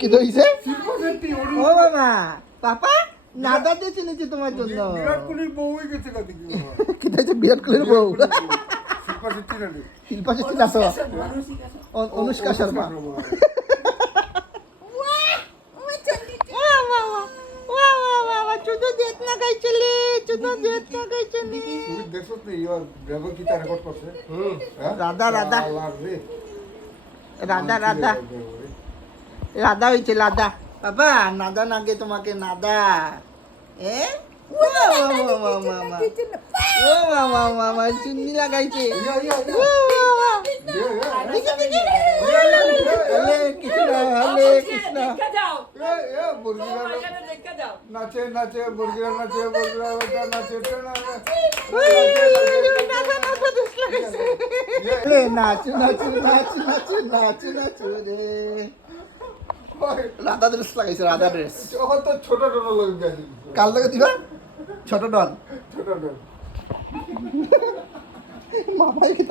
কি হইছে শিল্পা শেট্টি ও মামা পাপা নাদা দিয়ে চিনেছি তোমার জন্য বিরাট কোহলির বউই গেছে কাছে কি কি হইছে বিরাট কোহলির বউ শিল্পা শেট্টি না শিল্পা শেট্টি না তো অনুষ্কা শর্মা তুমি দেখছো তো ইয়ার ব্যাগ কি তার রেকর্ড করছে রাধা রাধা রে রাধা রাধা রাধা হয়েছে রাধা বাবা নাদা নাগে তোমাকে নাদা এ ও মামা মামা চুন্নি লাগাইছে ইয়া ইয়া ও মামা হলে কৃষ্ণ হলে কৃষ্ণ এ মুরগিরা নাচে নাচে মুরগিরা নাচে মুরগিরা নাচে নাচু নাচু নাচু নাচু নাচু নাচু রে রাধা ড্রেস লাগাইছে রাধা ড্রেস যখন তো ছোট ছোট লোক গেছে কাল লাগে দিবা ছোট ডন ছোট ছোট মামাই কি